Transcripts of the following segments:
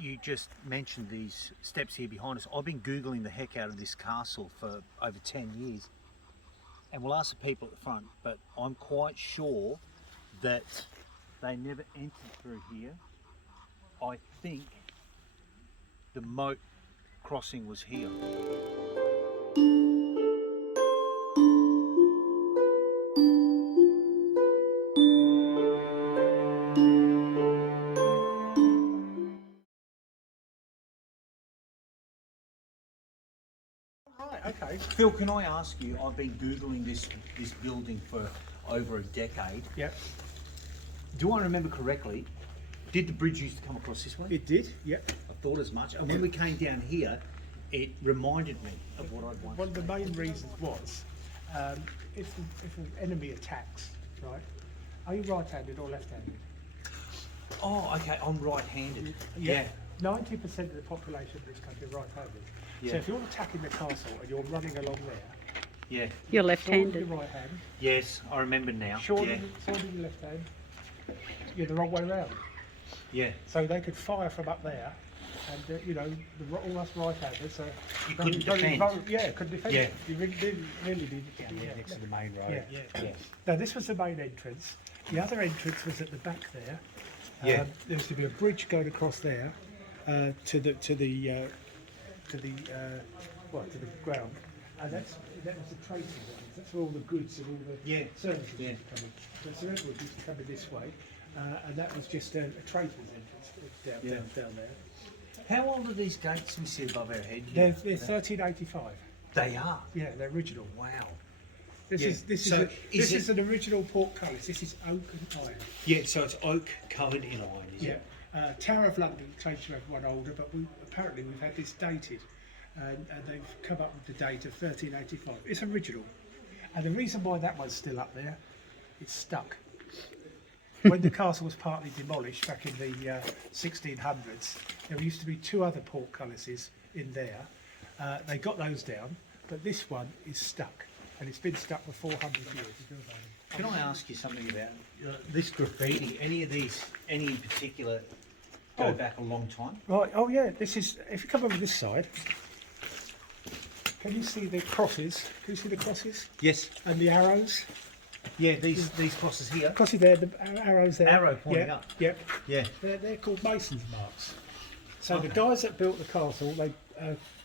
you just mentioned these steps here behind us. I've been Googling the heck out of this castle for over 10 years. And we'll ask the people at the front, but I'm quite sure that they never entered through here. I think the moat crossing was here. Right, okay. Phil, can I ask you, I've been Googling this building for over a decade. Yep. Do I remember correctly, did the bridge used to come across this way? It did, yep. I thought as much. And when we came down here, it reminded me of what I'd once One of the made. main reasons was, if an enemy attacks, right, are you right-handed or left-handed? Oh, okay, I'm right-handed. Yeah. 90% of the population of this country are right-handed. Yeah. So if you're attacking the castle and you're running along there, Yeah. You're sword left-handed. in your right hand, Yes, I remember now. sword Yeah. in your left hand, you're the wrong way around. Yeah. So they could fire from up there, and all us right-handers. You couldn't defend. Couldn't defend. Yeah. You really needed to Down there next to the main road. Yeah. Now this was the main entrance. The other entrance was at the back there. Yeah. There used to be a bridge going across there to the ground, and that was the trade entrance. That's where all the goods and all the Yeah. services Yeah. used to come in. So everyone used to come in this way, and that was just a tradesman's entrance down there. How old are these gates we see above our head? They're 1385. They are. Yeah, they're original. Wow. This Yeah. is this So is is an original portcullis. This is oak and iron. Yeah, so it's oak coloured in iron, is Yeah. it? Tower of London claims to have one older, but apparently we've had this dated, and they've come up with the date of 1385. It's original, and the reason why that one's still up there, it's stuck. When the castle was partly demolished back in the 1600s, there used to be two other portcullises in there. They got those down, but this one is stuck, and it's been stuck for 400 years. Can I ask you something about this graffiti? Any in particular, go back a long time? Right, oh yeah, this is, if you come over this side, can you see the crosses? Can you see the crosses? Yes. And the arrows? Yeah, these crosses here. Crosses there, the arrows there. Arrow pointing yeah, up. Yep. Yeah. They're called mason's marks. So Okay. the guys that built the castle, they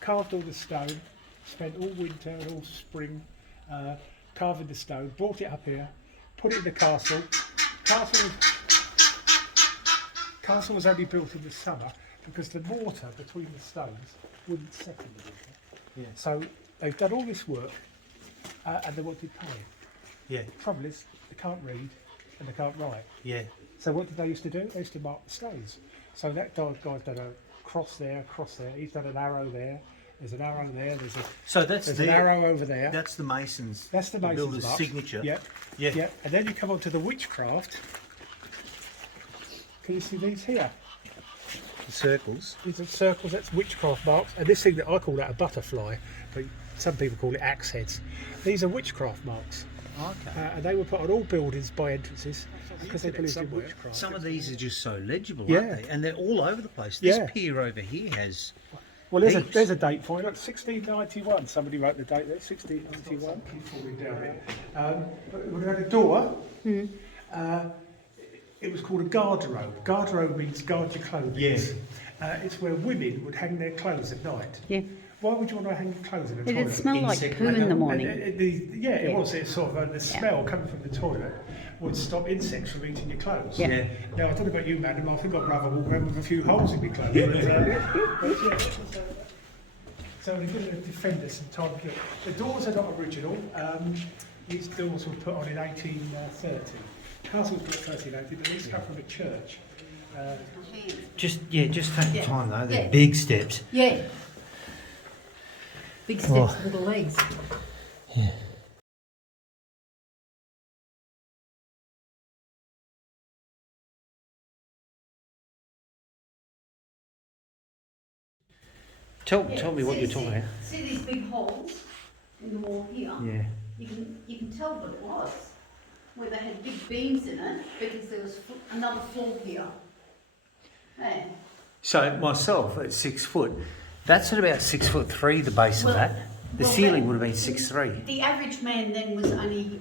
carved all the stone, spent all winter and all spring carving the stone, brought it up here, put it in the castle. Castle was only built in the summer because the mortar between the stones wouldn't set in the winter. Yeah. So they've done all this work and they wanted pay. Yeah. The trouble is they can't read and they can't write. Yeah. So what did they used to do? They used to mark the stones. So that guy's done a cross there. He's done an arrow there. There's an arrow there. So that's There's an arrow over there. That's the mason's. That's the mason's builder's mark. signature. Yep. Yeah. Yep. And then you come on to the witchcraft. Can you see these here? The circles. These are circles. That's witchcraft marks. And this thing that I call that a butterfly, but some people call it axe heads. These are witchcraft marks. Okay. And they were put on all buildings by entrances because they believed in witchcraft. Some of these are just so legible, Yeah. aren't they? And they're all over the place. This Yeah. pier over here has. Well, heaps. there's a date for it. Look, 1691. Somebody wrote the date there. 1691. Keep falling down it. But we had a door. It was called a garderobe. Garderobe means guard your clothing. Yes. It's where women would hang their clothes at night. Yeah. Why would you want to hang your clothes in a It'd toilet? smell like Insect poo in the repellent. morning. It was. It's sort of the smell coming from the toilet would stop insects from eating your clothes. Yeah. Yeah. Now I don't know about you, madam. I think I'd rather walk around with a few holes in my clothes. But, so we're going to defend us some time. The doors are not original. These doors were put on in 1830. Castle was built in 1380, but these come from a church. Just take your Yeah. time though. They're Yeah. big steps. Yeah. Big steps, little legs. Tell me what you're talking about. See these big holes in the wall here? Yeah. You can tell what it was, where they had big beams in it, because there was another floor here. Hey. So myself at 6 foot, that's at about 6'3", the base of Well- that. The well, ceiling that- would have been 6'3". The average man then was only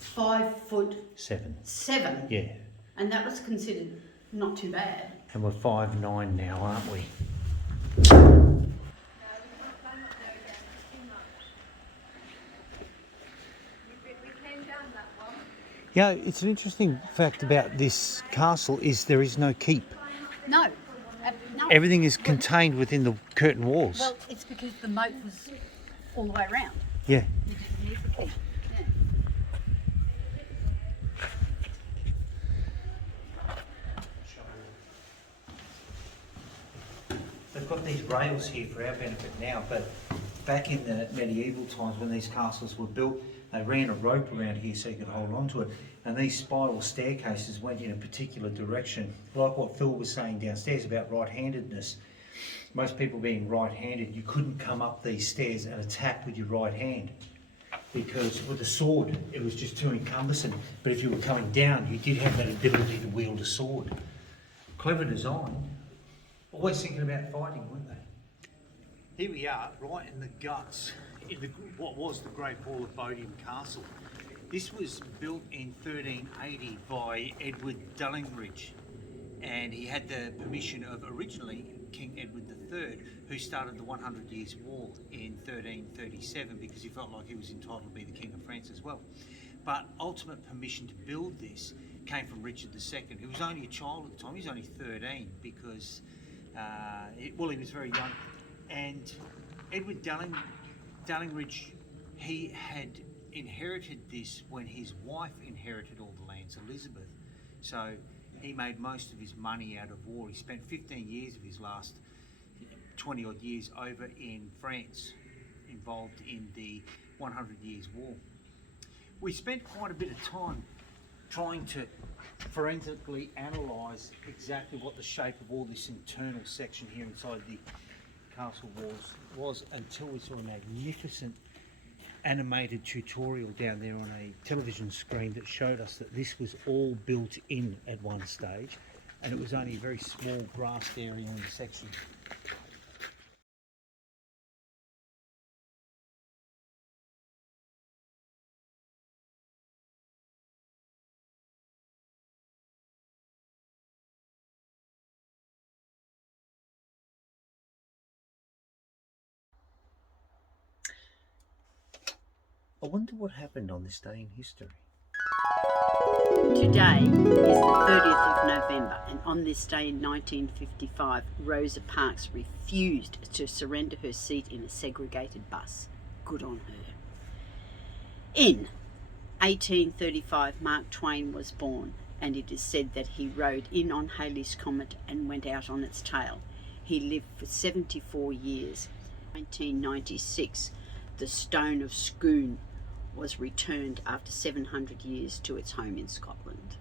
5'7", 7. Yeah. and that was considered not too bad. And we're 5'9" now, aren't we? Yeah, it's an interesting fact about this castle is there is no keep. No, no. Everything is contained within the curtain walls. Well, it's because the moat was all the way around. Yeah. You didn't need the keep. Yeah. They've got these rails here for our benefit now, but back in the medieval times when these castles were built, they ran a rope around here so you could hold on to it. And these spiral staircases went in a particular direction. Like what Phil was saying downstairs about right-handedness. Most people being right-handed, you couldn't come up these stairs and attack with your right hand, because with a sword, it was just too encumbersome. But if you were coming down, you did have that ability to wield a sword. Clever design. Always thinking about fighting, weren't they? Here we are, right in the guts, in what was the Great Hall of Bodium Castle. This was built in 1380 by Edward Dullingridge, and he had the permission of originally King Edward III, who started the 100 Years' War in 1337 because he felt like he was entitled to be the King of France as well. But ultimate permission to build this came from Richard II, who was only a child at the time. He was only 13 because, he was very young. And Edward Dullingridge, he had inherited this when his wife inherited all the lands, Elizabeth. So he made most of his money out of war. He spent 15 years of his last 20 odd years over in France, involved in the 100 Years' War. We spent quite a bit of time trying to forensically analyse exactly what the shape of all this internal section here inside the castle walls was, until we saw a magnificent animated tutorial down there on a television screen that showed us that this was all built in at one stage, and it was only a very small grassed area in the section. I wonder what happened on this day in history. Today is the 30th of November, and on this day in 1955, Rosa Parks refused to surrender her seat in a segregated bus. Good on her. In 1835, Mark Twain was born, and it is said that he rode in on Halley's Comet and went out on its tail. He lived for 74 years. In 1996, the Stone of Scone was returned after 700 years to its home in Scotland.